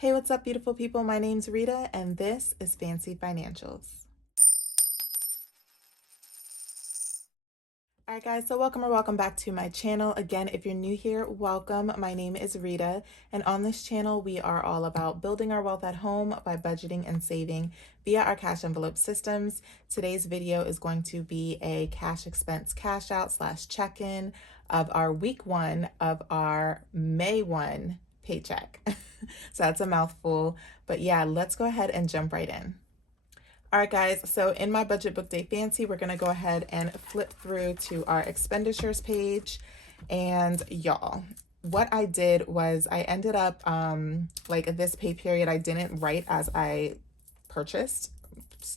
Hey, what's up, beautiful people? My name's Rita, and this is Fancy Financials. All right, guys, so welcome back to my channel. Again, if you're new here, welcome. My name is Rita, and on this channel, we are all about building our wealth at home by budgeting and saving via our cash envelope systems. Today's video is going to be a cash expense cash out / check-in of our week 1 of our May 1 paycheck. So that's a mouthful, but yeah, let's go ahead and jump right in. All right, guys, so in my budget book day fancy, we're going to go ahead and flip through to our expenditures page. And y'all, what I did was I ended up like this pay period, I didn't write as I purchased.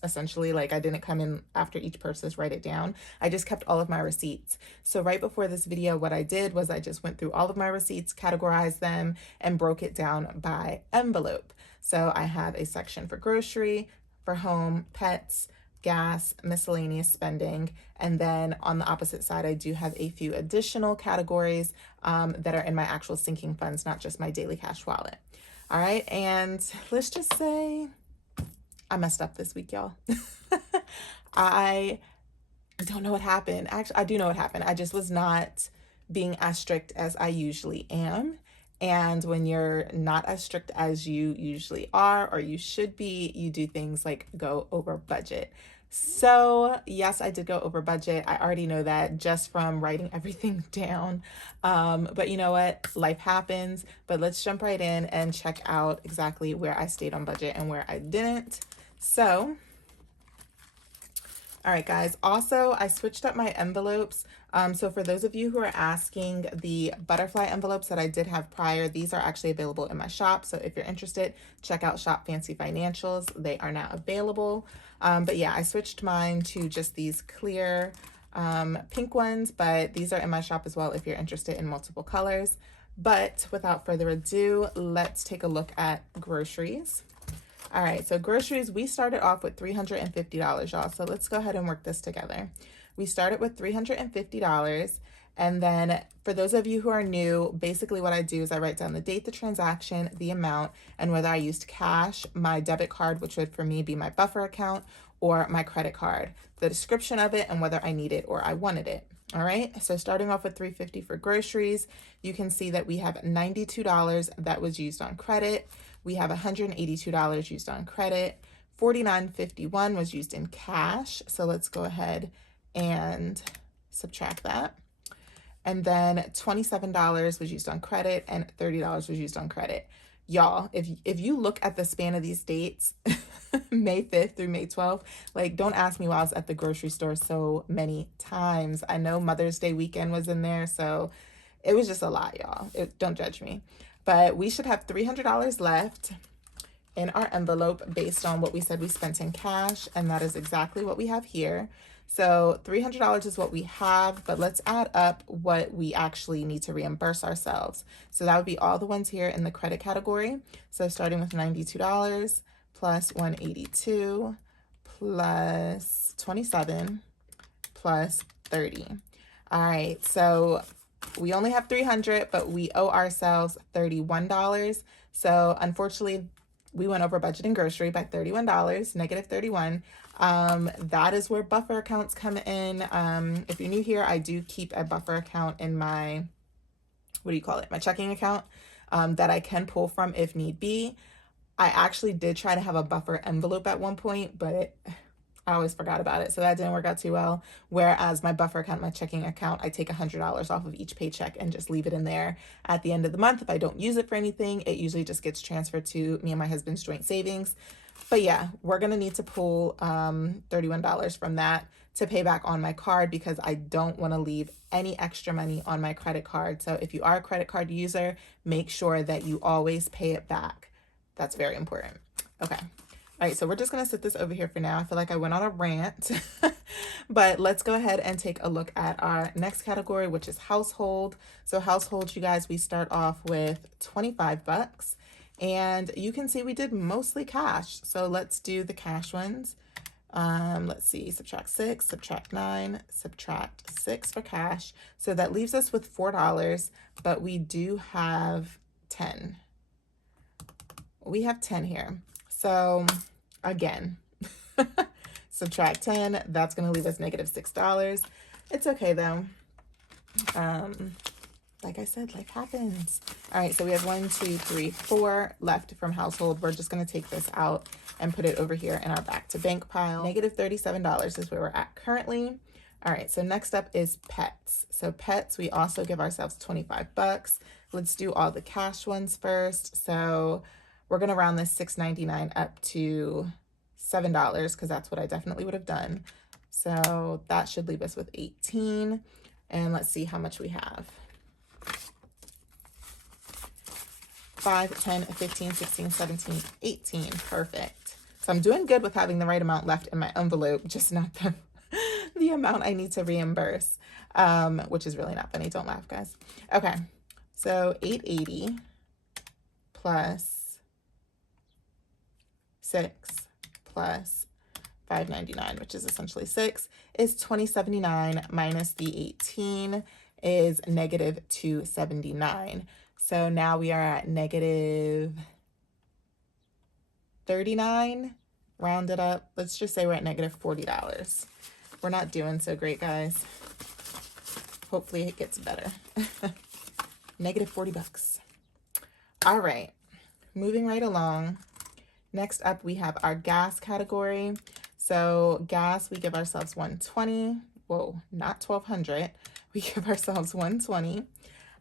Essentially, like I didn't come in after each purchase, write it down. I just kept all of my receipts. So right before this video, what I did was I just went through all of my receipts, categorized them, and broke it down by envelope. So I have a section for grocery, for home, pets, gas, miscellaneous spending, and then on the opposite side, I do have a few additional categories that are in my actual sinking funds, not just my daily cash wallet. All right, and let's just say I messed up this week, y'all. I don't know what happened. Actually, I do know what happened. I just was not being as strict as I usually am. And when you're not as strict as you usually are or you should be, you do things like go over budget. So yes, I did go over budget. I already know that just from writing everything down. But you know what? Life happens. But let's jump right in and check out exactly where I stayed on budget and where I didn't. So all right, guys. Also, I switched up my envelopes. So for those of you who are asking, the butterfly envelopes that I did have prior, these are actually available in my shop. So if you're interested, check out Shop Fancy Financials. They are now available. But yeah, I switched mine to just these clear pink ones, but these are in my shop as well if you're interested in multiple colors. But without further ado, let's take a look at groceries. All right, so groceries, we started off with $350, y'all. So let's go ahead and work this together. We started with $350. And then for those of you who are new, basically what I do is I write down the date, the transaction, the amount, and whether I used cash, my debit card, which would for me be my buffer account, or my credit card, the description of it, and whether I need it or I wanted it. All right, so starting off with $350 for groceries, you can see that we have $92 that was used on credit. We have $182 used on credit. $49.51 was used in cash. So let's go ahead and subtract that. And then $27 was used on credit and $30 was used on credit. Y'all, if you look at the span of these dates, May 5th through May 12th, like don't ask me why I was at the grocery store so many times. I know Mother's Day weekend was in there, so it was just a lot, y'all. Don't judge me. But we should have $300 left in our envelope based on what we said we spent in cash, and that is exactly what we have here. So $300 is what we have, but let's add up what we actually need to reimburse ourselves. So that would be all the ones here in the credit category. So starting with $92 plus $182 plus $27 plus $30. All right, so we only have $300, but we owe ourselves $31. So unfortunately, we went over budget and grocery by $31, negative 31. That is where buffer accounts come in. If you're new here, I do keep a buffer account in my, what do you call it? My checking account that I can pull from if need be. I actually did try to have a buffer envelope at one point, but I always forgot about it, so that didn't work out too well. Whereas my buffer account, my checking account, I take $100 off of each paycheck and just leave it in there at the end of the month. If I don't use it for anything, it usually just gets transferred to me and my husband's joint savings. But yeah, we're gonna need to pull $31 from that to pay back on my card because I don't want to leave any extra money on my credit card. So if you are a credit card user, make sure that you always pay it back. That's very important. Okay. All right, so we're just going to sit this over here for now. I feel like I went on a rant, but let's go ahead and take a look at our next category, which is household. So household, you guys, we start off with 25 bucks, and you can see we did mostly cash. So let's do the cash ones. Let's see, subtract 6, subtract 9, subtract 6 for cash. So that leaves us with $4, but we do have 10. we have 10 here. So again, subtract 10, that's going to leave us negative $6. It's okay though. Like I said, life happens. All right, so we have 1, 2, 3, 4 left from household. We're just going to take this out and put it over here in our back to bank pile. Negative $37 is where we're at currently. All right, so next up is pets. So pets, we also give ourselves 25 bucks. Let's do all the cash ones first. So we're going to round this $6.99 up to $7 because that's what I definitely would have done. So that should leave us with 18. And let's see how much we have. 5, 10, 15, 16, 17, 18. Perfect. So I'm doing good with having the right amount left in my envelope, just not the amount I need to reimburse, which is really not funny. Don't laugh, guys. Okay, so 880 plus 6 plus 599, which is essentially 6, is 2079 minus the 18 is negative 279. So now we are at negative 39, round it up. Let's just say we're at negative $40. We're not doing so great, guys. Hopefully it gets better. Negative 40 bucks. All right, moving right along. Next up, we have our gas category. So gas, we give ourselves 120. Whoa, not 1200. We give ourselves 120.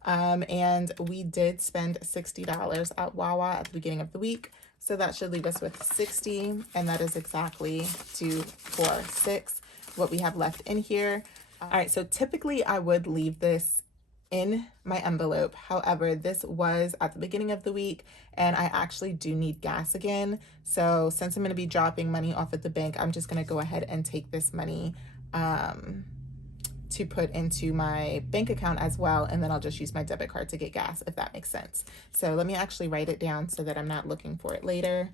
And we did spend $60 at Wawa at the beginning of the week. So that should leave us with 60. And that is exactly 246, what we have left in here. All right, so typically I would leave this in my envelope. However, this was at the beginning of the week and I actually do need gas again. So since I'm going to be dropping money off at the bank, I'm just going to go ahead and take this money to put into my bank account as well. And then I'll just use my debit card to get gas, if that makes sense. So let me actually write it down so that I'm not looking for it later.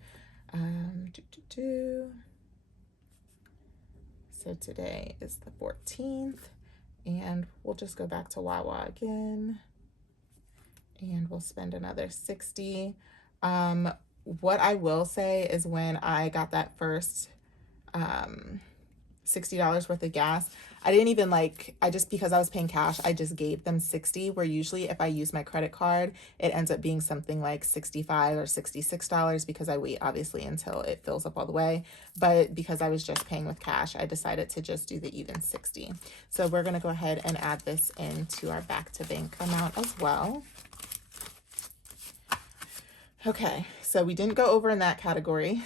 So today is the 14th. And we'll just go back to Wawa again. And we'll spend another 60. What I will say is when I got that first $60 worth of gas, I didn't even because I was paying cash, I just gave them 60, where usually if I use my credit card, it ends up being something like $65 or $66 because I wait obviously until it fills up all the way. But because I was just paying with cash, I decided to just do the even 60. So we're going to go ahead and add this into our back to bank amount as well. Okay, so we didn't go over in that category.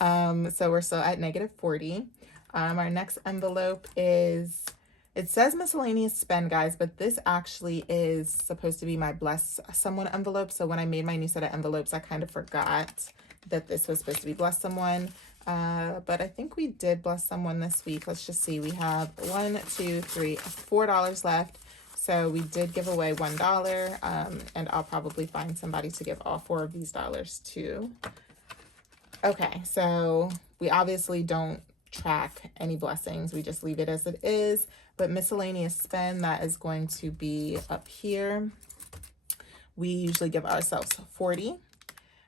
So we're still at negative 40. Our next envelope is, it says miscellaneous spend, guys, but this actually is supposed to be my bless someone envelope. So when I made my new set of envelopes, I kind of forgot that this was supposed to be bless someone. But I think we did bless someone this week. Let's just see. We have $4 left. So we did give away $1, and I'll probably find somebody to give all 4 of these dollars to. Okay, so we obviously don't track any blessings. We just leave it as it is. But miscellaneous spend, that is going to be up here. We usually give ourselves 40.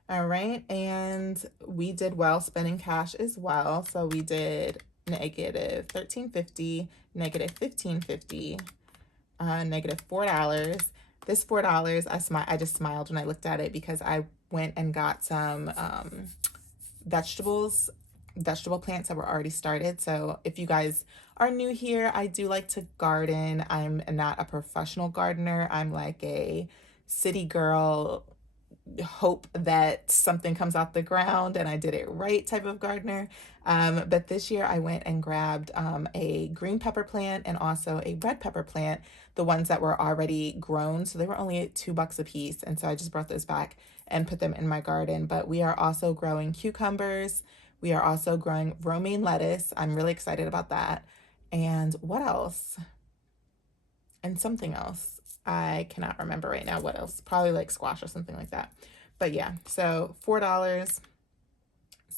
All right, and we did well spending cash as well. So we did negative $13.50, negative $15.50, negative $4. This $4, I just smiled when I looked at it because I went and got some vegetable plants that were already started. So if you guys are new here, I do like to garden. I'm not a professional gardener. I'm like a city girl, hope that something comes out the ground and I did it right type of gardener. But this year I went and grabbed a green pepper plant and also a red pepper plant, the ones that were already grown. So they were only $2 a piece. And so I just brought those back and put them in my garden. But we are also growing cucumbers. We are also growing romaine lettuce. I'm really excited about that. And what else? And something else. I cannot remember right now what else. Probably like squash or something like that. But yeah, so $4.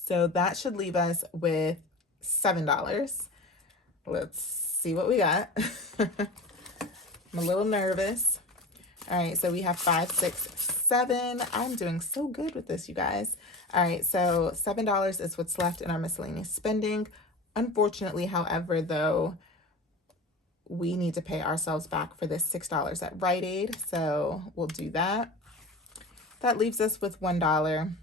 So that should leave us with $7. Let's see what we got. I'm a little nervous. All right, so we have 5, 6, 7. I'm doing so good with this, you guys. All right, so $7 is what's left in our miscellaneous spending. Unfortunately, however, though, we need to pay ourselves back for this $6 at Rite Aid, so we'll do that. That leaves us with $1.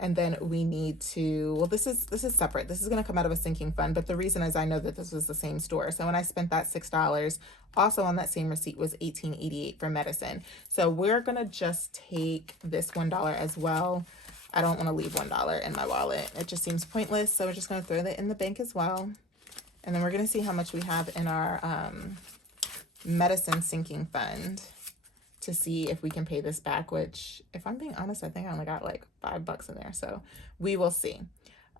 And then we need to, well, this is separate. This is going to come out of a sinking fund, but the reason is I know that this was the same store. So when I spent that $6, also on that same receipt was $18.88 for medicine. So we're going to just take this $1 as well. I don't want to leave $1 in my wallet. It just seems pointless. So we're just going to throw that in the bank as well. And then we're going to see how much we have in our medicine sinking fund to see if we can pay this back, which, if I'm being honest, I think I only got like $5 in there. So we will see.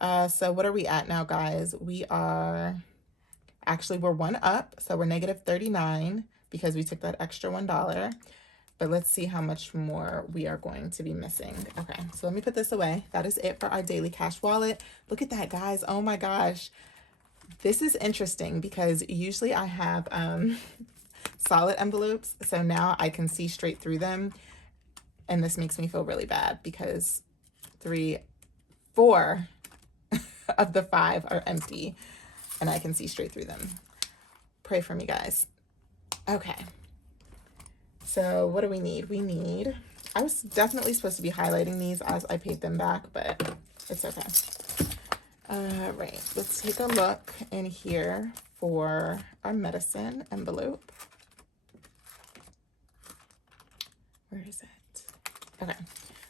So what are we at now, guys? We are, actually, we're 1 up. So we're negative 39 because we took that extra $1. But let's see how much more we are going to be missing. Okay, so let me put this away. That is it for our daily cash wallet. Look at that, guys. Oh my gosh. This is interesting because usually I have solid envelopes, so now I can see straight through them, and this makes me feel really bad because 3, 4 of the 5 are empty and I can see straight through them. Pray for me, guys. Okay, so what do we need? We need, I was definitely supposed to be highlighting these as I paid them back, but it's okay. All right, let's take a look in here for our medicine envelope. Where is it? Okay,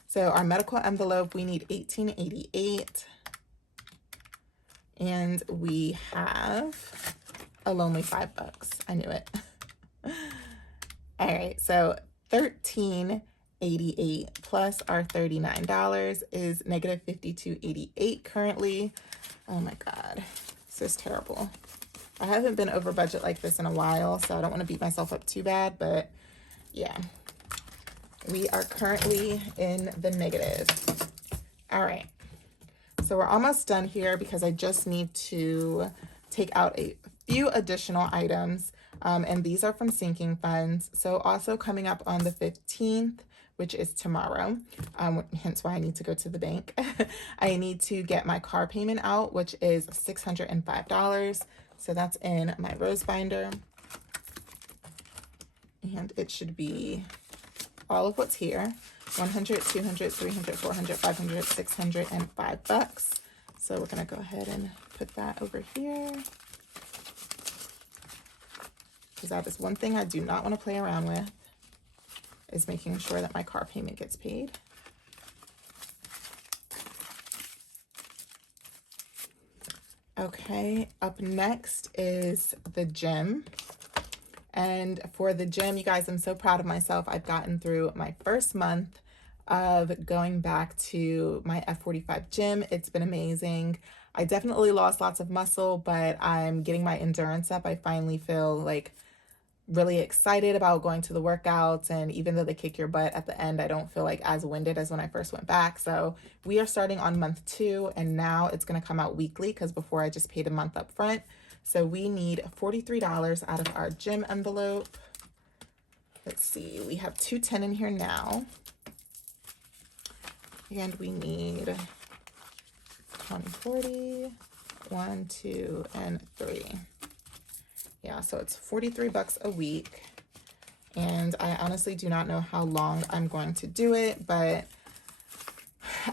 so our medical envelope, we need $18.88. And we have a lonely $5. I knew it. All right, so $13.88 plus our $39 is negative $52.88 currently. Oh my God, this is terrible. I haven't been over budget like this in a while, so I don't want to beat myself up too bad, but yeah. We are currently in the negative. All right, so we're almost done here because I just need to take out a few additional items, and these are from sinking funds. So also coming up on the 15th, which is tomorrow, hence why I need to go to the bank. I need to get my car payment out, which is $605. So that's in my rose binder, and it should be all of what's here: 100, 200, 300, 400, 500, 600, and $5. So we're gonna go ahead and put that over here, because that is one thing I do not want to play around with, is making sure that my car payment gets paid. Okay, up next is the gym. And for the gym, you guys, I'm so proud of myself. I've gotten through my first month of going back to my F45 gym. It's been amazing. I definitely lost lots of muscle, but I'm getting my endurance up. I finally feel like really excited about going to the workouts, and even though they kick your butt at the end, I don't feel like as winded as when I first went back. So we are starting on month 2, and now it's going to come out weekly because before I just paid a month up front. So we need $43 out of our gym envelope. Let's see, we have 210 in here now, and we need 20, 40, 1, 2, and 3. Yeah, so it's $43 a week, and I honestly do not know how long I'm going to do it, but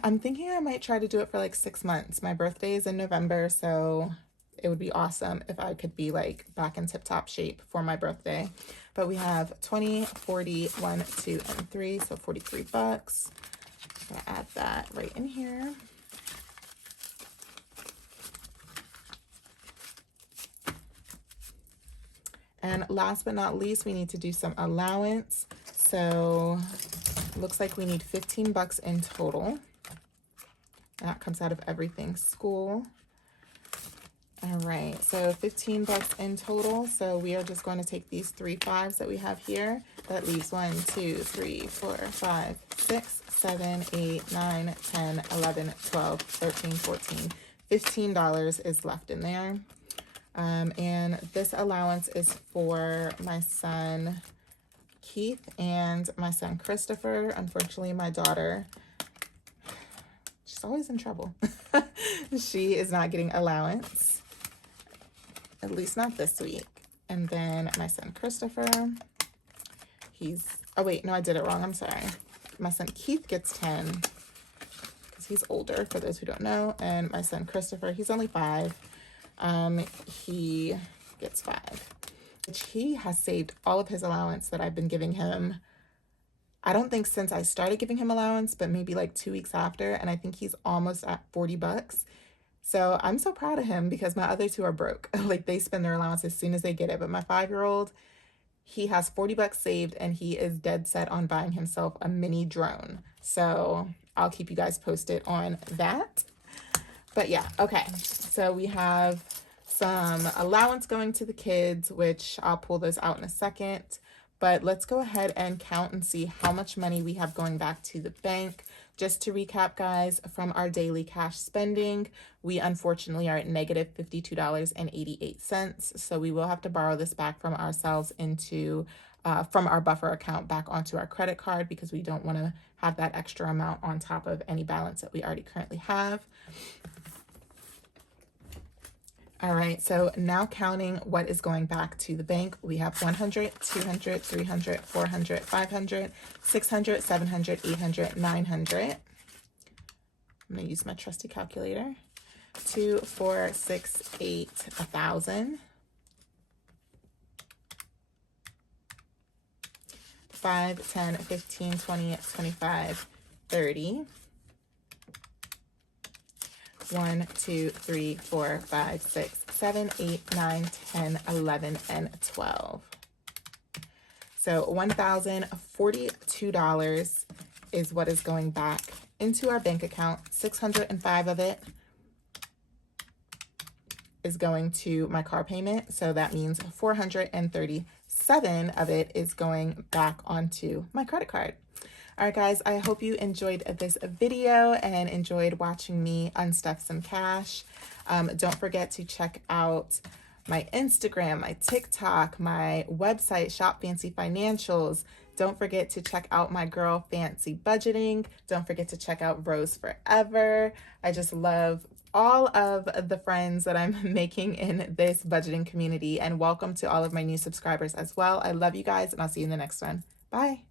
I'm thinking I might try to do it for like 6 months. My birthday is in November, so it would be awesome if I could be like back in tip-top shape for my birthday. But we have 20, 40, 1, 2, and 3, so $43. I'll add that right in here. And last but not least, we need to do some allowance. So it looks like we need $15 in total. That comes out of everything school. All right, so $15 in total. So we are just going to take these 3 5s that we have here. That leaves 1, 2, 3, 4, 5, 6, 7, 8, 9, 10, 11, 12, 13, 14. $15 is left in there. And this allowance is for my son Keith and my son Christopher. Unfortunately, my daughter, she's always in trouble. She is not getting allowance, at least not this week. And then my son Christopher, oh wait, no, I did it wrong. I'm sorry. My son Keith gets 10 because he's older, for those who don't know. And my son Christopher, he's only 5. He gets 5. Which he has saved all of his allowance that I've been giving him. I don't think since I started giving him allowance, but maybe like 2 weeks after. And I think he's almost at 40 bucks. So I'm so proud of him because my other 2 are broke. Like they spend their allowance as soon as they get it. But my 5-year-old, he has 40 bucks saved and he is dead set on buying himself a mini drone. So I'll keep you guys posted on that. But yeah, okay. So we have some allowance going to the kids, which I'll pull those out in a second. But let's go ahead and count and see how much money we have going back to the bank. Just to recap, guys, from our daily cash spending, we unfortunately are at negative $52.88. So we will have to borrow this back from ourselves into from our buffer account back onto our credit card because we don't want to have that extra amount on top of any balance that we already currently have. All right, so now counting what is going back to the bank, we have 100, 200, 300, 400, 500, 600, 700, 800, 900. I'm gonna use my trusty calculator. 2, 4, 6, 8, 1,000. 5, 10, 15, 20, 25, 30. 1, 2, 3, 4, 5, 6, 7, 8, 9, 10, 11, and 12. So $1,042 is what is going back into our bank account. 605 of it is going to my car payment. So that means 437 of it is going back onto my credit card. All right, guys, I hope you enjoyed this video and enjoyed watching me unstuff some cash. Don't forget to check out my Instagram, my TikTok, my website, Shop Fancy Financials. Don't forget to check out my girl Fancy Budgeting. Don't forget to check out Rose Forever. I just love all of the friends that I'm making in this budgeting community, and welcome to all of my new subscribers as well. I love you guys, and I'll see you in the next one. Bye.